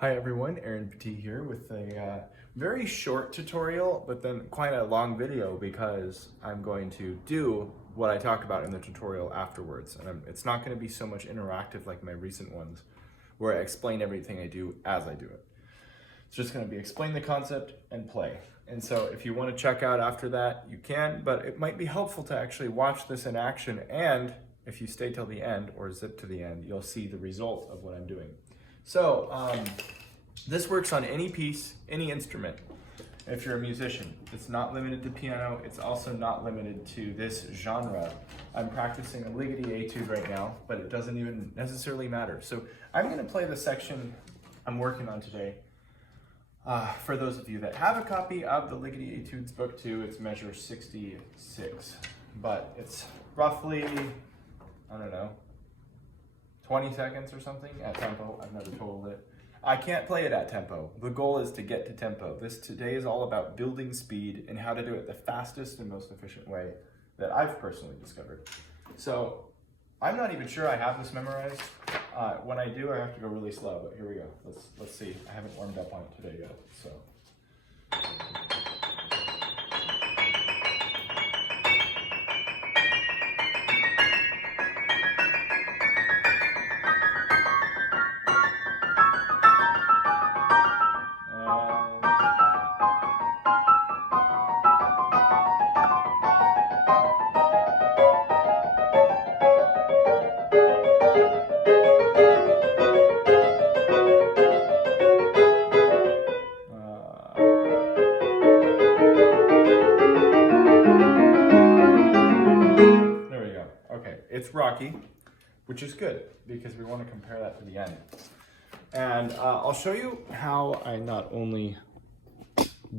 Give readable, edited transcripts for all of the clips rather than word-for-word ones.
Hi everyone, Petit here with a very short tutorial, but then quite a long video because I'm going to do what I talk about in the tutorial afterwards. And it's not going to be so much interactive like my recent ones, where I explain everything I do as I do it. It's just going to be explain the concept and play. And so if you want to check out after that, you can, but it might be helpful to actually watch this in action, and if you stay till the end or zip to the end, you'll see the result of what I'm doing. So this works on any piece, any instrument. If you're a musician, it's not limited to piano. It's also not limited to this genre. I'm practicing a Ligeti etude right now, but it doesn't even necessarily matter. So I'm going to play the section I'm working on today. For those of you that have a copy of the Ligeti Etudes book too, it's measure 66, but it's roughly, I don't know, 20 seconds or something at tempo. I've never totaled it. I can't play it at tempo. The goal is to get to tempo. This today is all about building speed and how to do it the fastest and most efficient way that I've personally discovered. So I'm not even sure I have this memorized. When I do, I have to go really slow, but here we go. Let's see. I haven't warmed up on it today yet, so. There we go. Okay, it's rocky, which is good because we want to compare that to the end. And I'll show you how I not only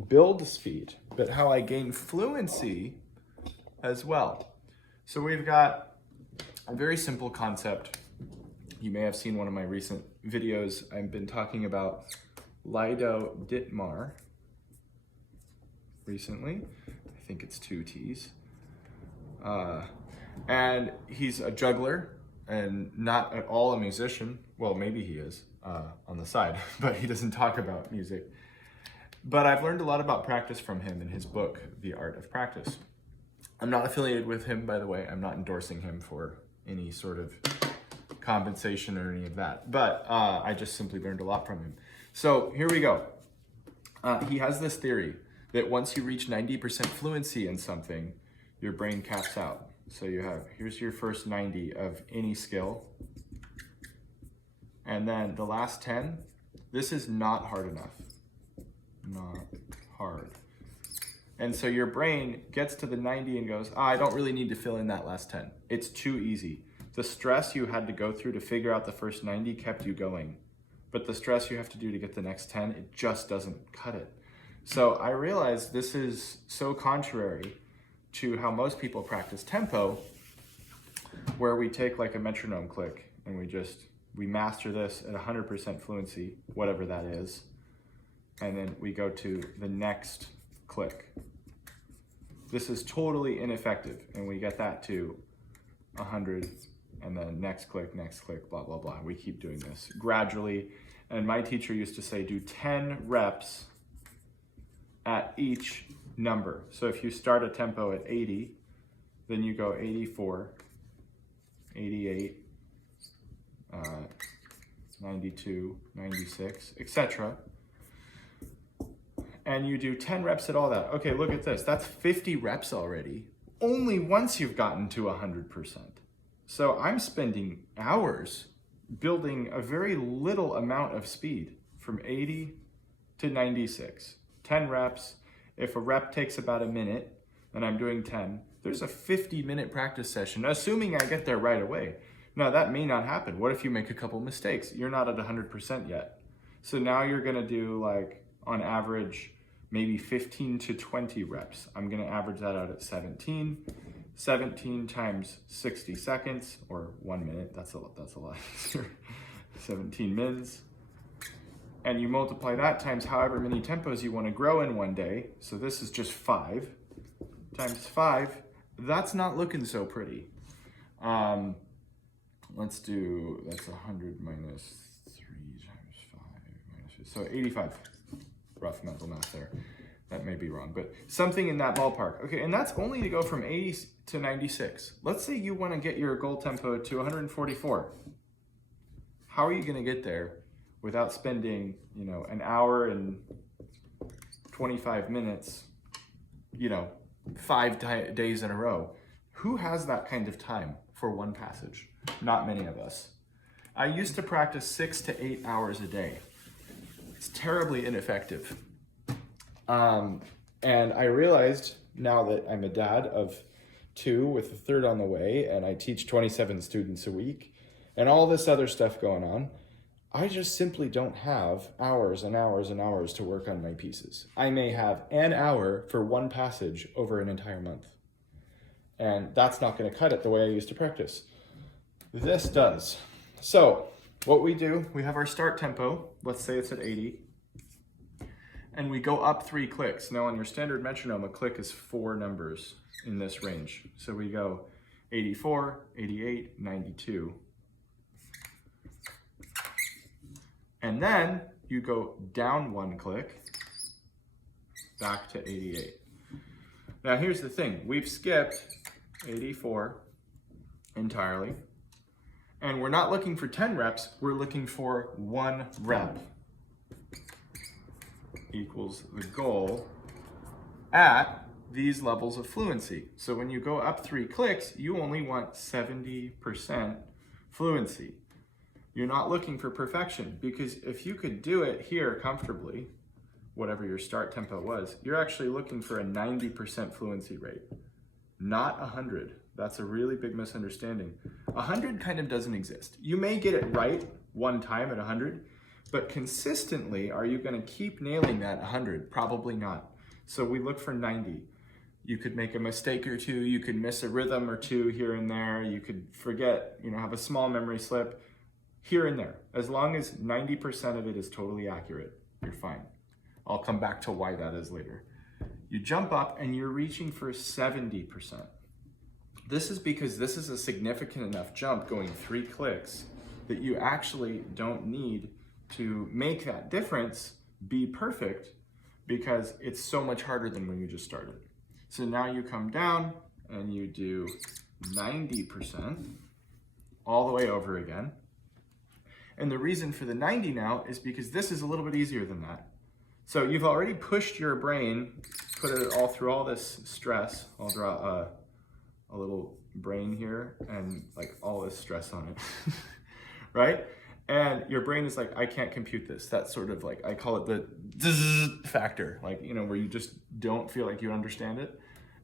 build speed, but how I gain fluency as well. So we've got a very simple concept. You may have seen one of my recent videos. I've been talking about Lido Ditmar recently. I think it's 2 T's. And he's a juggler and not at all a musician. Well, maybe he is on the side, but he doesn't talk about music. But I've learned a lot about practice from him in his book, The Art of Practice. I'm not affiliated with him, by the way. I'm not endorsing him for any sort of compensation or any of that. But I just simply learned a lot from him. So here we go. He has this theory that once you reach 90% fluency in something, your brain caps out. So you have, here's your first 90 of any skill. And then the last 10, this is not hard enough. Not hard. And so your brain gets to the 90 and goes, I don't really need to fill in that last 10. It's too easy. The stress you had to go through to figure out the first 90 kept you going. But the stress you have to do to get the next 10, it just doesn't cut it. So I realized this is so contrary to how most people practice tempo, where we take like a metronome click and we master this at 100% fluency, whatever that is, and then we go to the next click. This is totally ineffective, and we get that to 100, and then next click, blah, blah, blah. We keep doing this gradually, and my teacher used to say do 10 reps at each number. So if you start a tempo at 80, then you go 84, 88, 92, 96, etc. And you do 10 reps at all that. Okay, look at this. That's 50 reps already, only once you've gotten to 100%. So I'm spending hours building a very little amount of speed from 80 to 96. 10 reps. If a rep takes about a minute and I'm doing 10, there's a 50-minute practice session, assuming I get there right away. Now that may not happen. What if you make a couple mistakes? You're not at 100% yet. So now you're gonna do like, on average, maybe 15 to 20 reps. I'm gonna average that out at 17. 17 times 60 seconds, or 1 minute, that's a lot easier. 17 mins. And you multiply that times however many tempos you want to grow in one day. So this is just 5 times 5. That's not looking so pretty. Let's do, that's 100 minus 3 times 5 minus So 85, rough mental math there. That may be wrong, but something in that ballpark. Okay, and that's only to go from 80 to 96. Let's say you want to get your goal tempo to 144. How are you going to get there without spending, you know, an hour and 25 minutes, you know, 5 days in a row? Who has that kind of time for one passage? Not many of us. I used to practice 6 to 8 hours a day. It's terribly ineffective. And I realized now that I'm a dad of 2 with a third on the way, and I teach 27 students a week, and all this other stuff going on, I just simply don't have hours and hours and hours to work on my pieces. I may have an hour for one passage over an entire month. And that's not going to cut it the way I used to practice. This does. So what we do, we have our start tempo. Let's say it's at 80. And we go up 3 clicks. Now on your standard metronome, a click is 4 numbers in this range. So we go 84, 88, 92. And then you go down 1 click, back to 88. Now here's the thing, we've skipped 84 entirely, and we're not looking for 10 reps, we're looking for 1 rep equals the goal at these levels of fluency. So when you go up 3 clicks, you only want 70% fluency. You're not looking for perfection, because if you could do it here comfortably, whatever your start tempo was, you're actually looking for a 90% fluency rate, not 100. That's a really big misunderstanding. 100 kind of doesn't exist. You may get it right one time at 100, but consistently, are you going to keep nailing that 100? Probably not. So we look for 90. You could make a mistake or two, you could miss a rhythm or two here and there, you could forget, you know, have a small memory slip here and there. As long as 90% of it is totally accurate, you're fine. I'll come back to why that is later. You jump up and you're reaching for 70%. This is because this is a significant enough jump going 3 clicks that you actually don't need to make that difference be perfect, because it's so much harder than when you just started. So now you come down and you do 90% all the way over again. And the reason for the 90 now is because this is a little bit easier than that. So you've already pushed your brain, put it all through all this stress. I'll draw a little brain here and like all this stress on it, right? And your brain is like, I can't compute this. That's sort of like, I call it the zzz factor, like, you know, where you just don't feel like you understand it.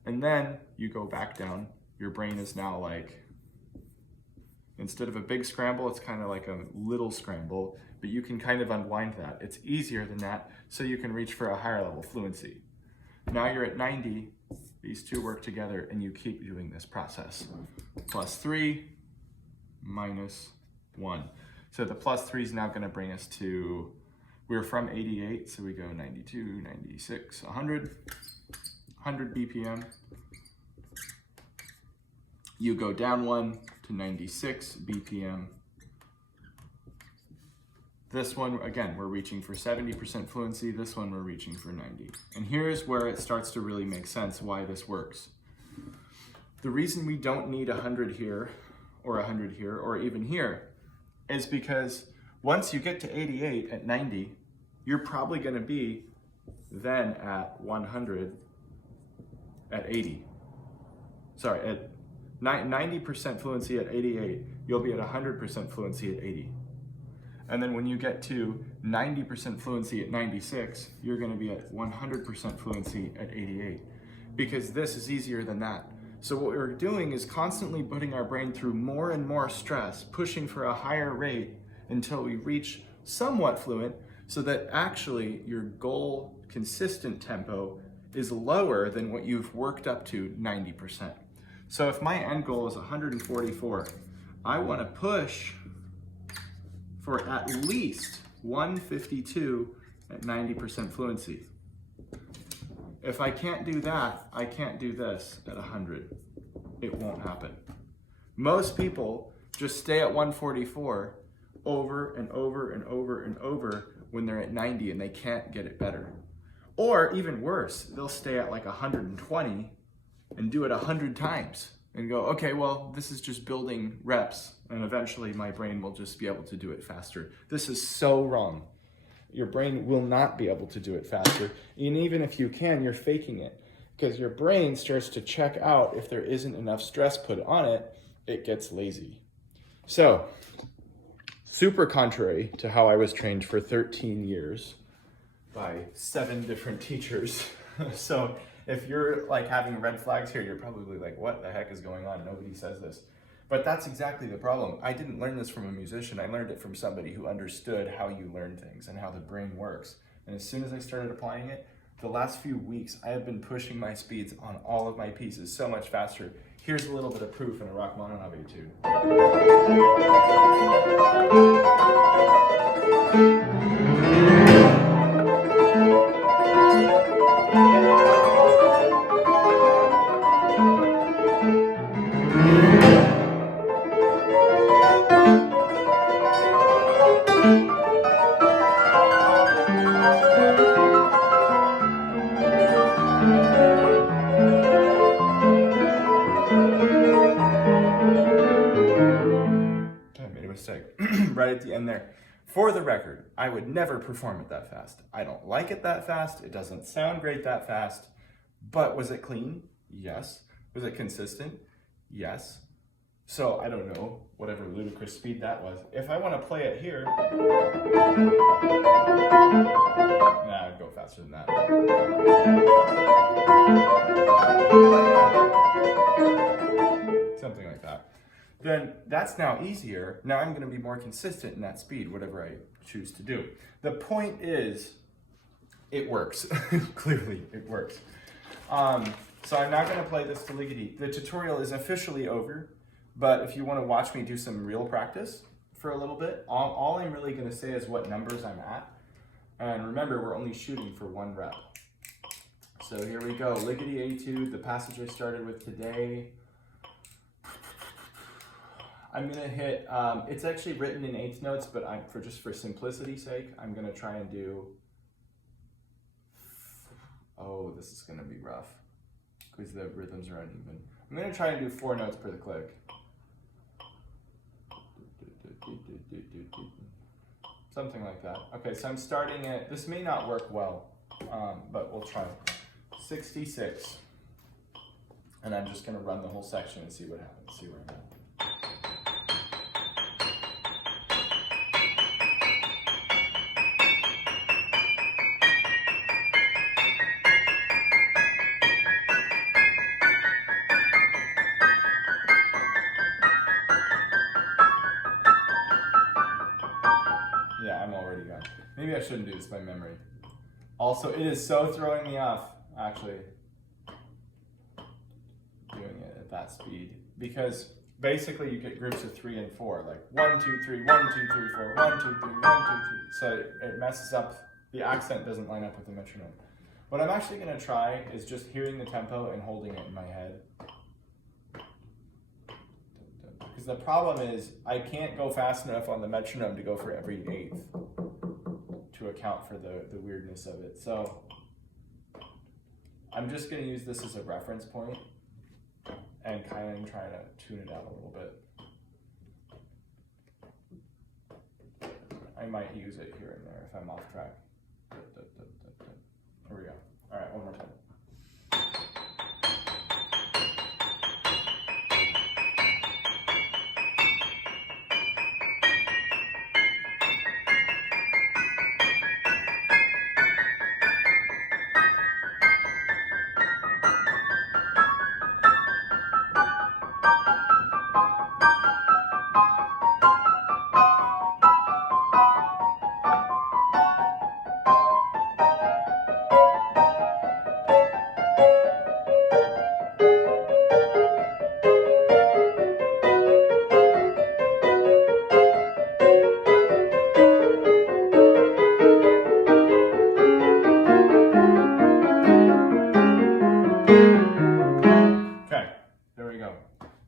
And then you go back down, your brain is now like, instead of a big scramble, it's kind of like a little scramble, but you can kind of unwind that. It's easier than that, so you can reach for a higher level fluency. Now you're at 90, these two work together, and you keep doing this process. +3, -1. So the +3 is now gonna bring us to, we're from 88, so we go 92, 96, 100 BPM. You go down 1 to 96 BPM. This one, again, we're reaching for 70% fluency. This one, we're reaching for 90. And here's where it starts to really make sense why this works. The reason we don't need 100 here, or 100 here, or even here, is because once you get to 88 at 90, you're probably gonna be then at 100 at 80. Sorry, at 90% fluency at 88, you'll be at 100% fluency at 80. And then when you get to 90% fluency at 96, you're gonna be at 100% fluency at 88, because this is easier than that. So what we're doing is constantly putting our brain through more and more stress, pushing for a higher rate until we reach somewhat fluent, so that actually your goal consistent tempo is lower than what you've worked up to 90%. So if my end goal is 144, I want to push for at least 152 at 90% fluency. If I can't do that, I can't do this at 100. It won't happen. Most people just stay at 144 over and over and over and over when they're at 90 and they can't get it better. Or even worse, they'll stay at like 120 and do it 100 times and go, okay, well, this is just building reps and eventually my brain will just be able to do it faster. This is so wrong. Your brain will not be able to do it faster. And even if you can, you're faking it, because your brain starts to check out if there isn't enough stress put on it, it gets lazy. So, super contrary to how I was trained for 13 years by 7 different teachers. So if you're like having red flags here, you're probably like, what the heck is going on? Nobody says this. But that's exactly the problem. I didn't learn this from a musician. I learned it from somebody who understood how you learn things and how the brain works. And as soon as I started applying it, the last few weeks, I have been pushing my speeds on all of my pieces so much faster. Here's a little bit of proof in a Rachmaninoff etude. Right at the end there. For the record, I would never perform it that fast. I don't like it that fast. It doesn't sound great that fast. But was it clean? Yes. Was it consistent? Yes. So I don't know, whatever ludicrous speed that was. If I want to play it here, nah, I'd go faster than that. Something like that. Then that's now easier. Now I'm going to be more consistent in that speed, whatever I choose to do. The point is, it works. Clearly, it works. So I'm not going to play this to Ligeti. The tutorial is officially over, but if you want to watch me do some real practice for a little bit, all I'm really going to say is what numbers I'm at. And remember, we're only shooting for 1 rep. So here we go. Ligeti etude, the passage I started with today. I'm gonna hit, it's actually written in 8th notes, but just for simplicity's sake, I'm gonna try and do, oh, this is gonna be rough, because the rhythms are uneven. I'm gonna try and do 4 notes per the click. Something like that. Okay, so I'm starting at, this may not work well, but we'll try. 66. And I'm just gonna run the whole section and see what happens, see where I'm at. Yeah, I'm already gone. Maybe I shouldn't do this by memory. Also, it is so throwing me off, actually, doing it at that speed. Because basically you get groups of 3 and 4, like 1, 2, 3, 1, 2, 3, 4, 1, 2, 3, 1, 2, 3. So it messes up, the accent doesn't line up with the metronome. What I'm actually gonna try is just hearing the tempo and holding it in my head. Because the problem is, I can't go fast enough on the metronome to go for every 8th to account for the weirdness of it. So I'm just going to use this as a reference point and kind of try to tune it out a little bit. I might use it here and there if I'm off track. Here we go. All right, one more time.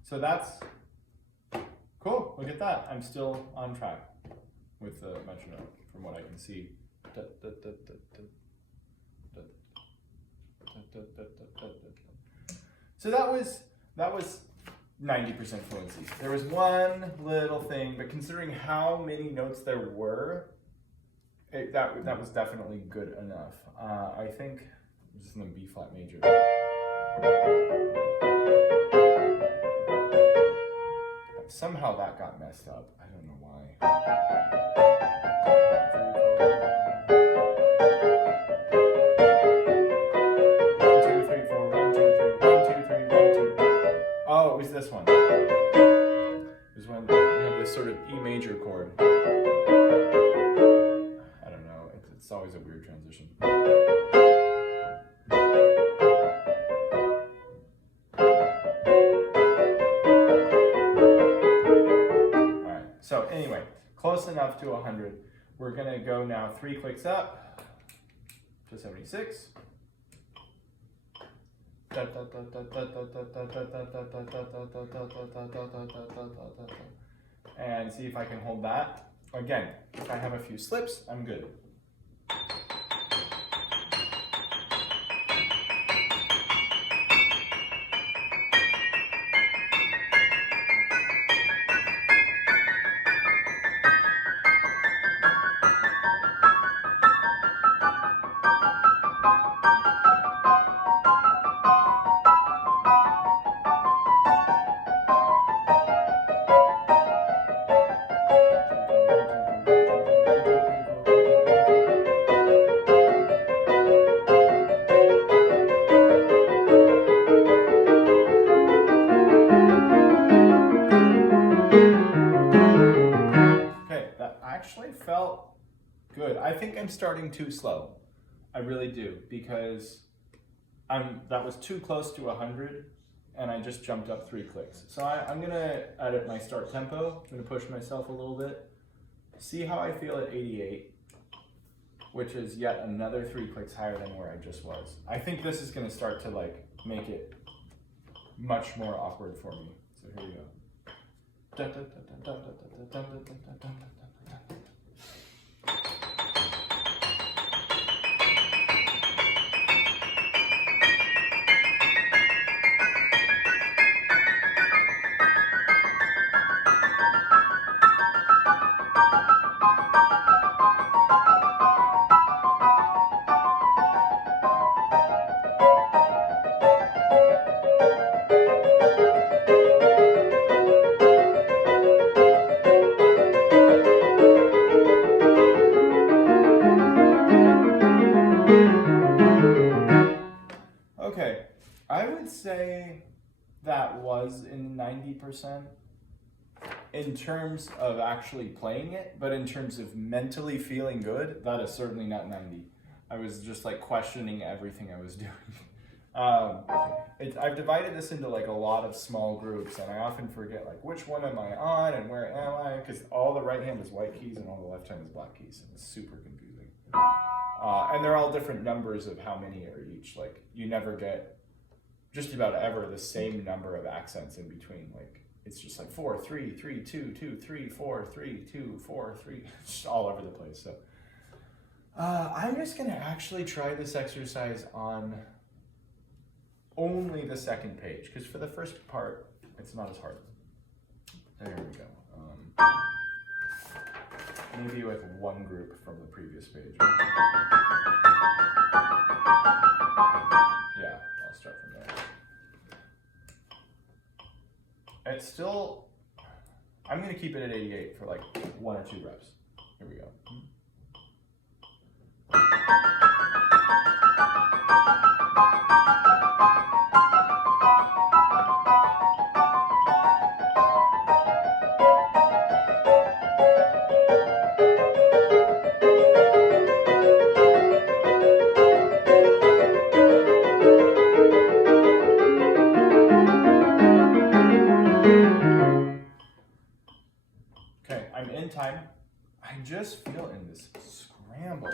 So that's cool. Look at that. I'm still on track with the metronome from what I can see. So that was 90% fluency. There was one little thing, but considering how many notes there were, that was definitely good enough. I think this is in the B flat major. Somehow that got messed up. I don't know why. Oh, it was this one. It was when we had this sort of E major chord. I don't know. It's always a weird transition. Alright, so anyway, close enough to 100. We're going to go now 3 clicks up to 76. And see if I can hold that. Again, if I have a few slips, I'm good. Felt good. I think I'm starting too slow. I really do, because that was too close to 100 and I just jumped up 3 clicks. So I'm gonna edit my start tempo. I'm gonna push myself a little bit. See how I feel at 88, which is yet another 3 clicks higher than where I just was. I think this is gonna start to like make it much more awkward for me. So here we go. Okay, I would say that was in 90% in terms of actually playing it, but in terms of mentally feeling good, that is certainly not 90. I was just like questioning everything I was doing. I've divided this into like a lot of small groups, and I often forget like which one am I on and where am I, because all the right hand is white keys and all the left hand is black keys, and it's super confusing. And they're all different numbers of how many are each. Like you never get just about ever the same number of accents in between. Like it's just like 4, 3, 3, 2, 2, 3, 4, 3, 2, 4, 3, just all over the place. So I'm just gonna actually try this exercise on only the second page, because for the first part, it's not as hard. There we go. Maybe with one group from the previous page. Yeah, I'll start from there. It's still, I'm gonna keep it at 88 for like 1 or 2 reps. Here we go. Time. I just feel in this scramble.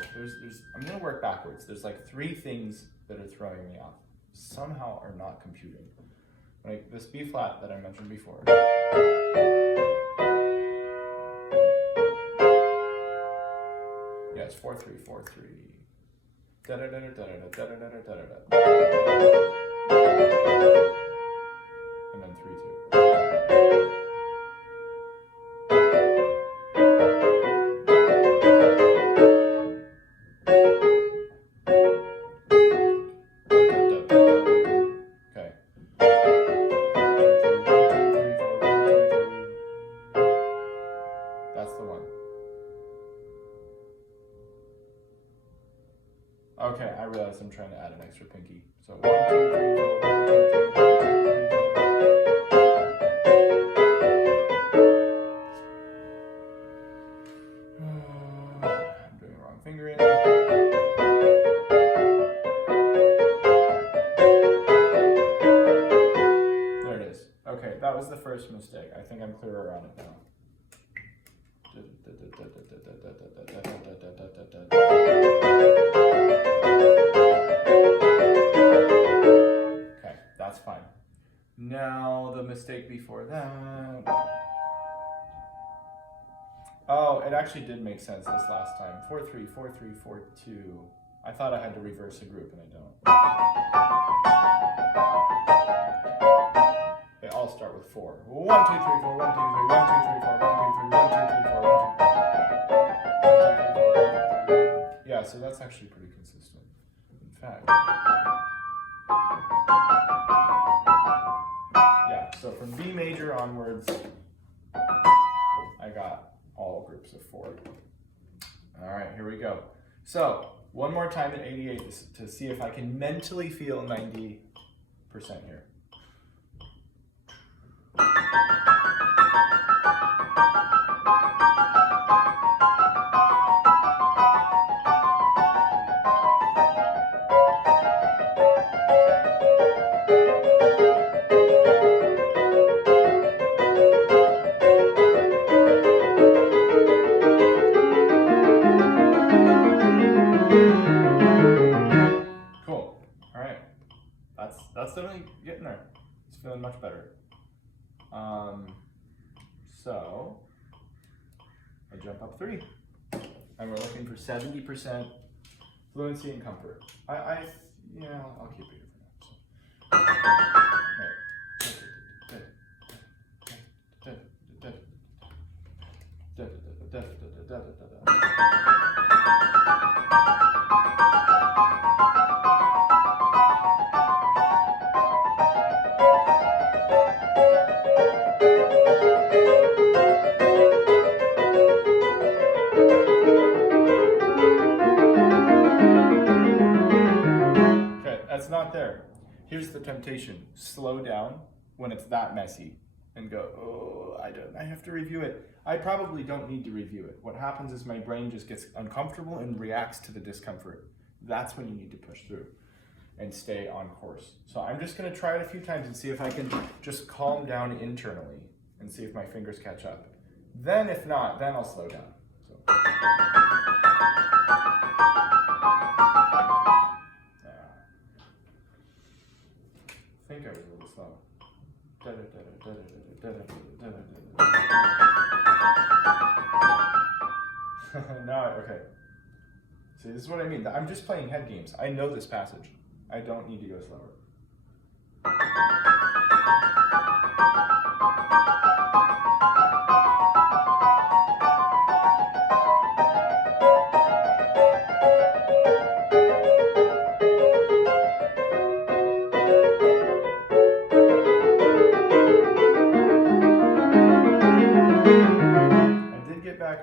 I'm gonna work backwards. There's like 3 things that are throwing me off. Somehow are not computing. Like this B flat that I mentioned before. Yeah, it's 4-3-4-3. Da da da da da da da da da da da. And then 3-2. Okay. That's the one. Okay, I realize I'm trying to add an extra pinky. So 1, 2, 3, 4, 1, 2, 3, 4, 1, 2, 3, 4. I'm doing the wrong fingering. There it is. Okay, that was the first mistake. I think I'm clearer on it now. Okay, that's fine. Now the mistake before that. Oh, it actually did make sense this last time. 4-3, 4-3, 4-2. I thought I had to reverse a group and I don't. They all start with 4. 1, 2, 3, 4, 1, 2, 3, 1, 2, 3, 4, 1, 2, 3, 4, 1, 2, 3, 4, 1, 2, 3, 4, 1, 2, 3. Yeah, so that's actually pretty consistent. In fact. Yeah, so from B major onwards, I got all groups of 4. All right, here we go. So, one more time at 88 to see if I can mentally feel 90% here. That's definitely getting there. It's feeling much better. So I jump up 3, and we're looking for 70% fluency and comfort. Yeah, I'll keep it here for now. That's not there. Here's the temptation. Slow down when it's that messy and go, oh, I have to review it. I probably don't need to review it. What happens is my brain just gets uncomfortable and reacts to the discomfort. That's when you need to push through and stay on course. So I'm just gonna try it a few times and see if I can just calm down internally and see if my fingers catch up. Then if not, then I'll slow down. So. I think I was a little slow. Now, okay. See, this is what I mean. I'm just playing head games. I know this passage. I don't need to go slower.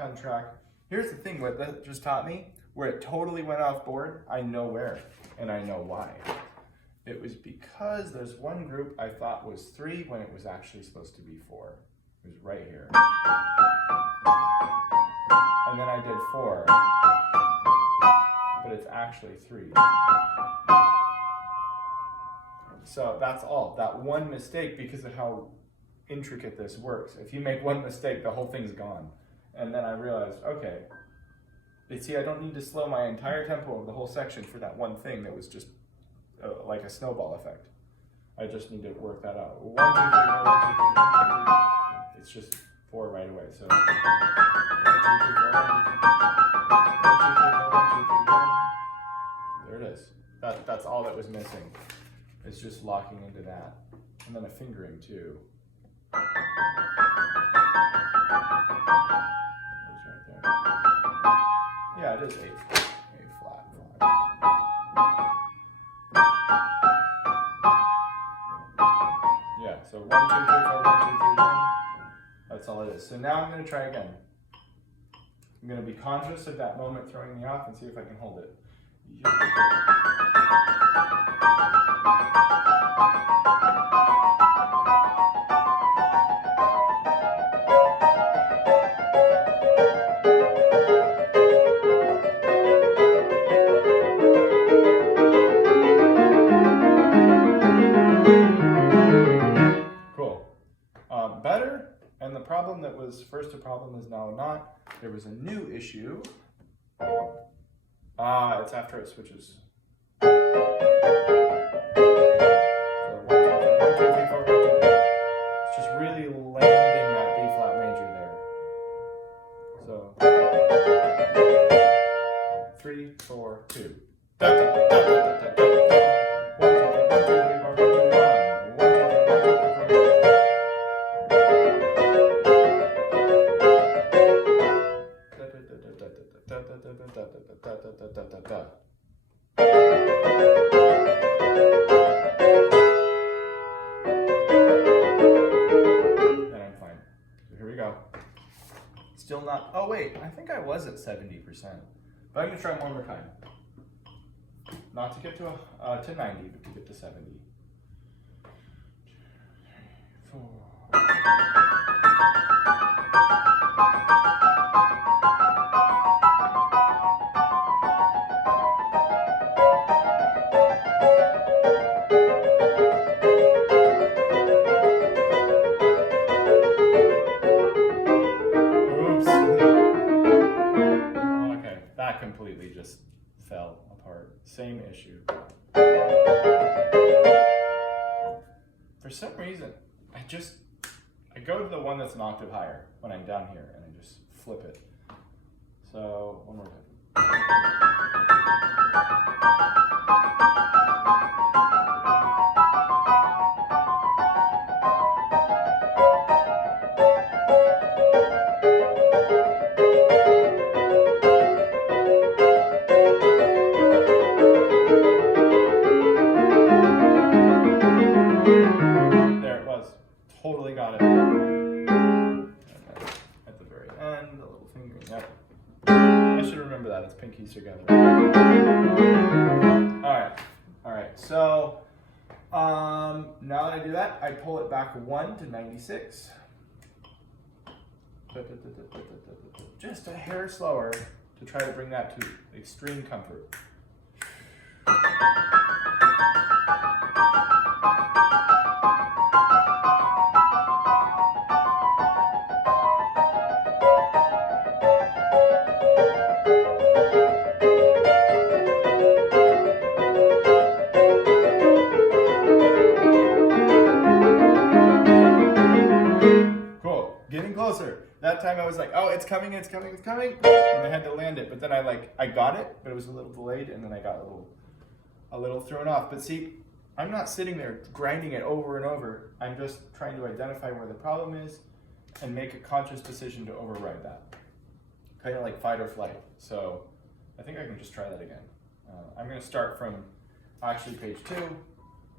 On track. Here's the thing, what that just taught me, where it totally went off board, I know where, and I know why. It was because there's one group I thought was 3 when it was actually supposed to be 4. It was right here. And then I did 4, but it's actually 3. So that's all. That one mistake, because of how intricate this works. If you make one mistake, the whole thing's gone. And then I realized, okay, see, I don't need to slow my entire tempo of the whole section for that one thing that was just like a snowball effect. I just need to work that out. 1, 2, 3, 4, 1, 2, 3, 1, 2, 3. It's just 4 right away. So 1, 2, 3, 4, 1, 2, 3, 1. 1, 2, 3, 4, 1, 2, 3, 1. There it is. That's all that was missing. It's just locking into that. And then a fingering too. Right there. Yeah, it is A flat. Yeah, so 1, 2, 3, 4, 1, 2, 3, 1. That's all it is. So now I'm going to try again. I'm going to be conscious of that moment throwing me off and see if I can hold it. Better, and the problem that was first a problem is now not. There was a new issue. It's after it switches. So 1, 2, 3, 4, 1, 2. It's just really landing that B flat major there. So 3, 4, 2. Da, da, da, da, da, da, da, da. 1, 2, 3, 4, 1, 2, 3, 4, 1, 2, 1. And I'm fine. So here we go. Still not. Oh wait, I think I was at 70%. But I'm gonna try one more time. Not to get to 90, but to get to 70. 2, 3, 4. Completely just fell apart. Same issue. For some reason, I go to the one that's an octave higher when I'm down here, and I just flip it. So one more time. Totally got it. At the very end, a little fingering. Yep. I should remember that. It's pinkies together. All right. So now that I do that, I pull it back 1 to 96. Just a hair slower to try to bring that to extreme comfort. Getting closer. That time I was like, oh, it's coming, and I had to land it. But then I got it, but it was a little delayed, and then I got a little thrown off. But see, I'm not sitting there grinding it over and over. I'm just trying to identify where the problem is and make a conscious decision to override that. Kind of like fight or flight. So I think I can just try that again. I'm going to start from actually page 2,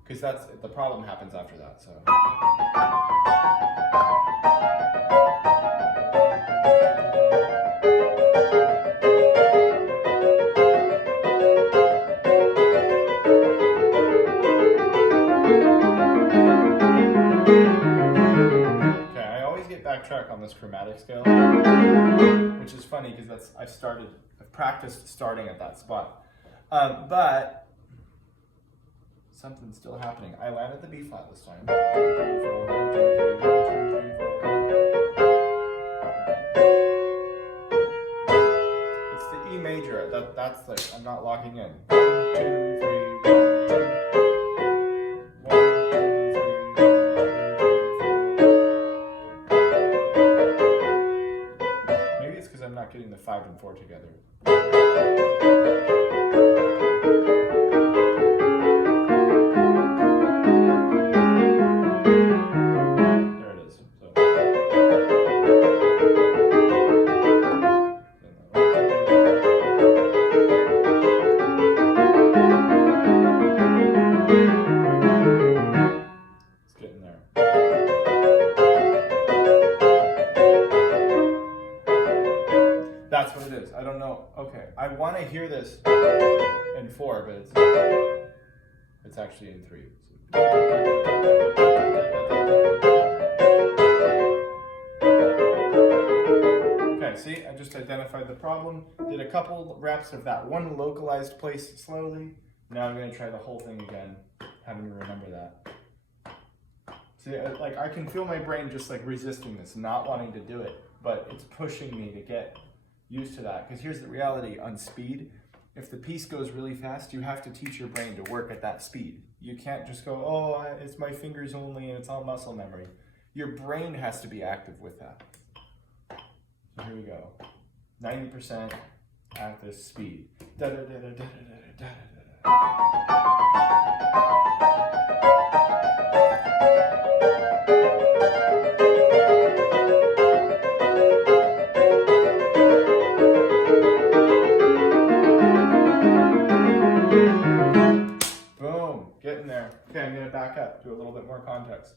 because that's the problem happens after that. So. Backtrack on this chromatic scale, which is funny because I've practiced starting at that spot, but something's still happening. I landed the B flat this time. 1, 2, 3, 4, 1, 2, 3, 4. It's the E major. That's like I'm not locking in. 1, 2, 3. 5 and 4 together. There it is. It's getting there. That's what it is. I don't know. Okay, I want to hear this in 4, but it's actually in 3. Okay, see, I just identified the problem. Did a couple reps of that one localized place slowly. Now I'm going to try the whole thing again, having to remember that. See, like I can feel my brain just like resisting this, not wanting to do it, but it's pushing me to get used to that. Because here's the reality on speed. If the piece goes really fast, you have to teach your brain to work at that speed. You can't just go, oh, it's my fingers only and it's all muscle memory. Your brain has to be active with that. So here we go. 90% at this speed. Da, da, da, da, da, da, da, da, da. Boom, getting there. Okay, I'm going to back up, do a little bit more context.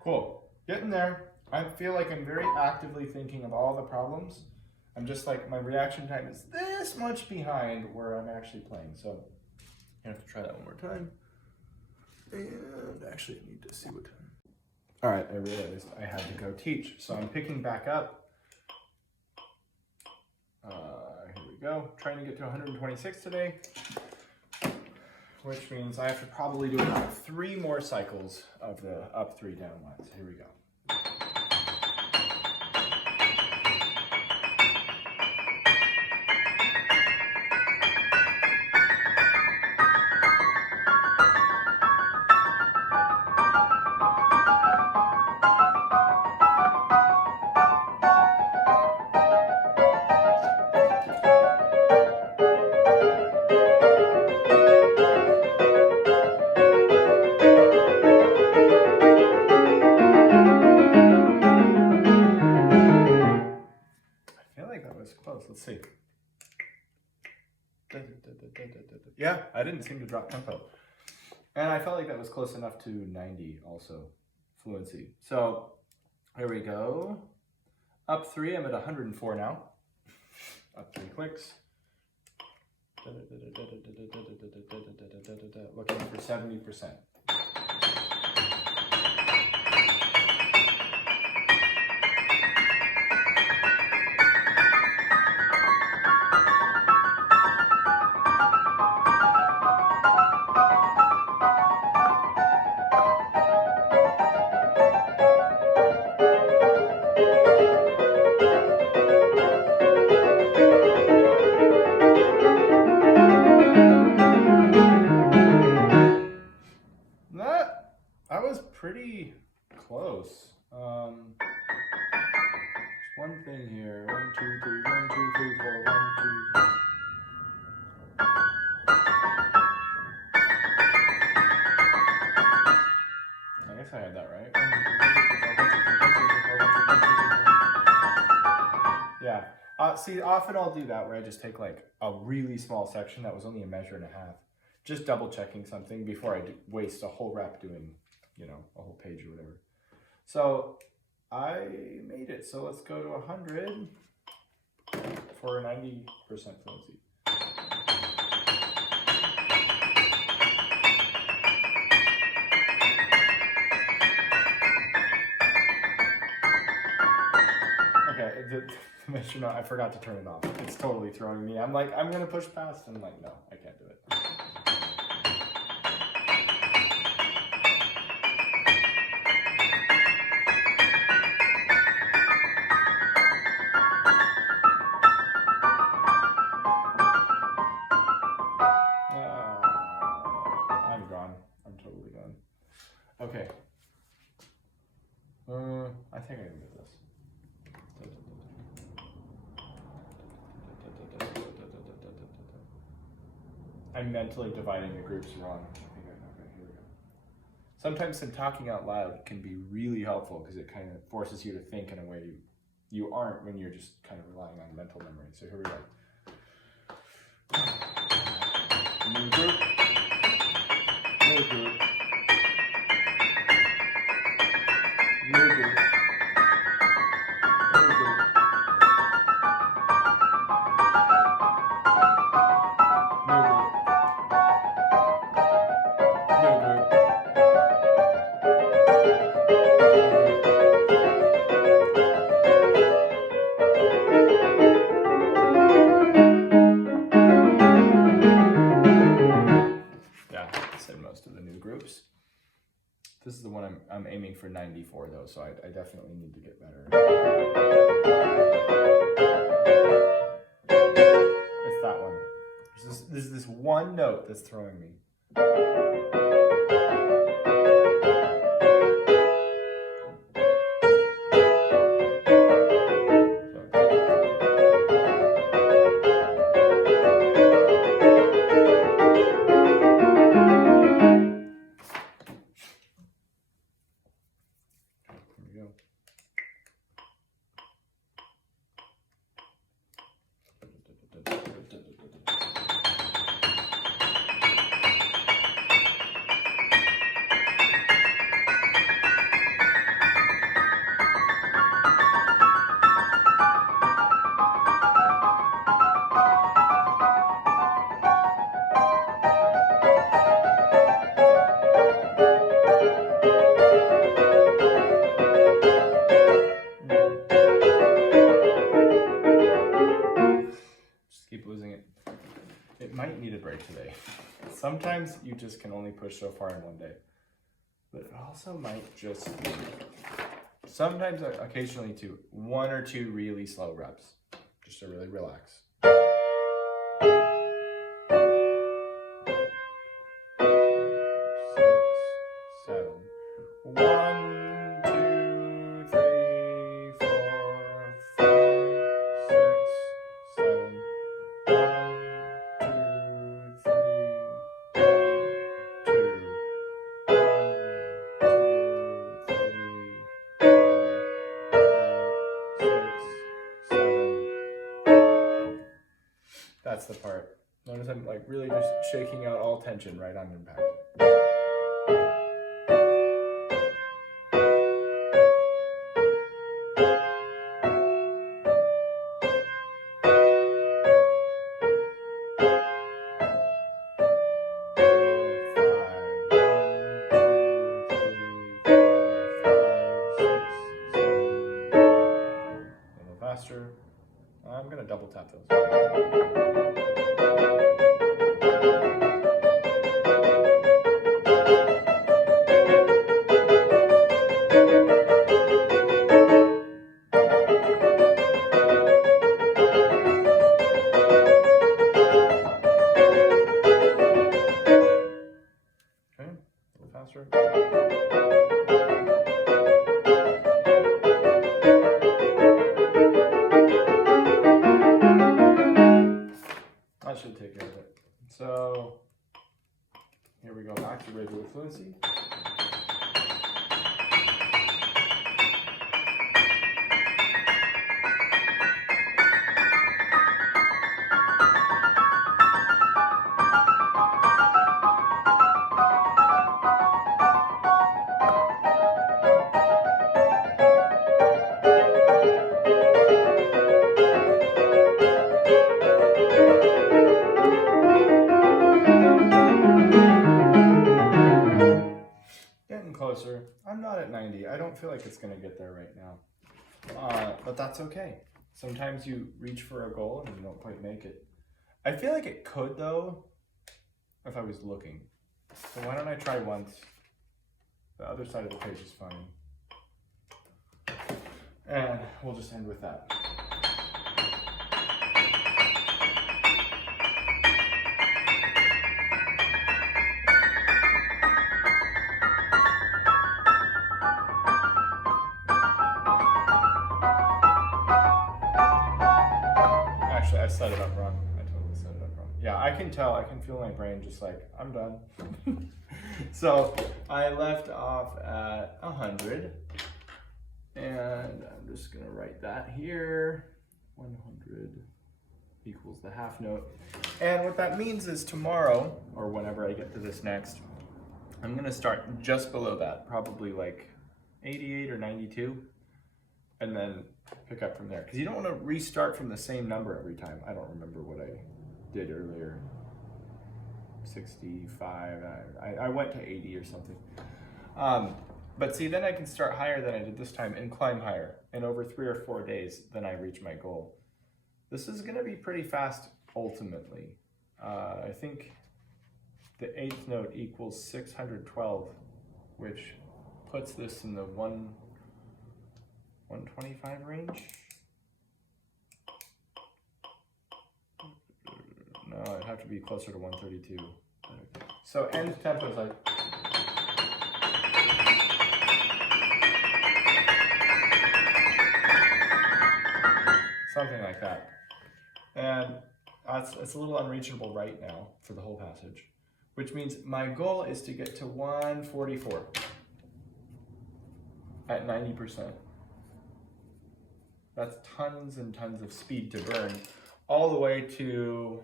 Cool, getting there. I feel like I'm very actively thinking of all the problems. I'm just like, my reaction time is this much behind where I'm actually playing. So I have to try that one more time. And actually I need to see what time. All right, I realized I had to go teach. So I'm picking back up. Here we go. Trying to get to 126 today, which means I have to probably do about 3 more cycles of the up 3 down 1. So here we go. Close. Let's see. Yeah, I didn't seem to drop tempo. And I felt like that was close enough to 90 also, fluency. So here we go. Up 3, I'm at 104 now. Up 3 clicks. Looking for 70%. That was pretty close. Just one thing here. 1, 2, 3, 1, 2, 3, 4, 1, 2. I guess I had that right. Yeah. See, often I'll do that where I just take like a really small section that was only a measure and a half. Just double checking something before I waste a whole rep doing, you know, a whole page or whatever. So I made it. So let's go to 100 for 90% fluency. Okay, the metronome, I forgot to turn it off. It's totally throwing me. I'm like, I'm gonna push past, and I'm like, no, I can't do it. Okay. I think I can get this. I'm mentally dividing the groups wrong. Okay, here we go. Sometimes some talking out loud can be really helpful because it kind of forces you to think in a way you aren't when you're just kind of relying on mental memory. So here we go. New group. New group. New group. New group. This is the one I'm aiming for 94 though, so I definitely need to get better. It's that one. There's this one note that's throwing me. Might need a break today. Sometimes you just can only push so far in one day. But it also might just be, sometimes occasionally too, 1 or 2 really slow reps, just to really relax. 7. That's the part. Notice I'm like really just shaking out all tension right on impact. Faster. I'm going to double tap those. Okay, a little faster. That should take care of it. So here we go back to regular fluency. Closer. I'm not at 90. I don't feel like it's going to get there right now. But that's okay. Sometimes you reach for a goal and you don't quite make it. I feel like it could though, if I was looking. So why don't I try once? The other side of the page is fine. And we'll just end with that. set it up wrong. I totally set it up wrong. Yeah, I can tell. I can feel my brain just like, I'm done. So I left off at 100. And I'm just going to write that here. 100 equals the half note. And what that means is tomorrow, or whenever I get to this next, I'm going to start just below that, probably like 88 or 92, and then pick up from there. Because you don't want to restart from the same number every time. I don't remember what I did earlier. 65, I went to 80 or something. But see, then I can start higher than I did this time and climb higher. And over 3 or 4 days, then I reach my goal. This is going to be pretty fast ultimately. I think the 8th note equals 612, which puts this in the 125 range. No, it'd have to be closer to 132. So end tempo is like. Something like that. And it's a little unreachable right now for the whole passage, which means my goal is to get to 144 at 90%. That's tons and tons of speed to burn, all the way to,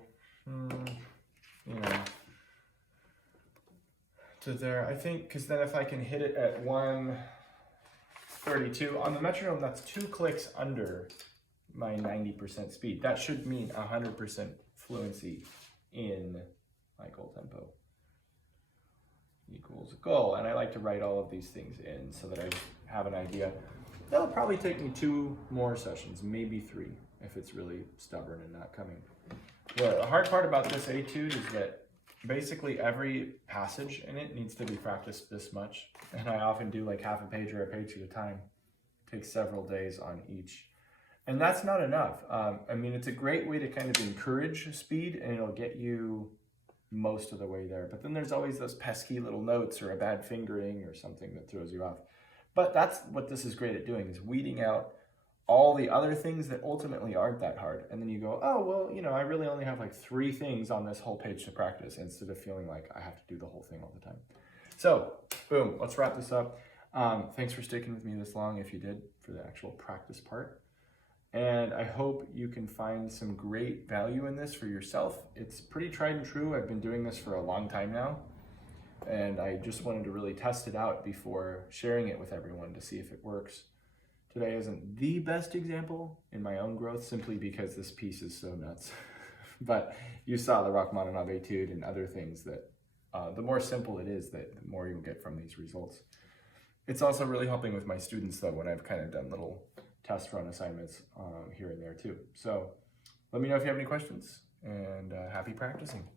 to there. I think, because then if I can hit it at 132, on the metronome, that's 2 clicks under my 90% speed. That should mean 100% fluency in my goal tempo. Equals goal. And I like to write all of these things in so that I have an idea. That'll probably take me 2 more sessions, maybe 3, if it's really stubborn and not coming. The hard part about this etude is that basically every passage in it needs to be practiced this much. And I often do like half a page or a page at a time. It takes several days on each. And that's not enough. I mean, it's a great way to kind of encourage speed, and it'll get you most of the way there. But then there's always those pesky little notes or a bad fingering or something that throws you off. But that's what this is great at doing, is weeding out all the other things that ultimately aren't that hard. And then you go, oh, well, I really only have like 3 things on this whole page to practice, instead of feeling like I have to do the whole thing all the time. So, boom, let's wrap this up. Thanks for sticking with me this long, if you did, for the actual practice part. And I hope you can find some great value in this for yourself. It's pretty tried and true. I've been doing this for a long time now, and I just wanted to really test it out before sharing it with everyone to see if it works. Today isn't the best example in my own growth, simply because this piece is so nuts. But you saw the Rachmaninoff etude and other things that the more simple it is, the more you'll get from these results. It's also really helping with my students, though, when I've kind of done little test run assignments here and there too. So let me know if you have any questions, and happy practicing.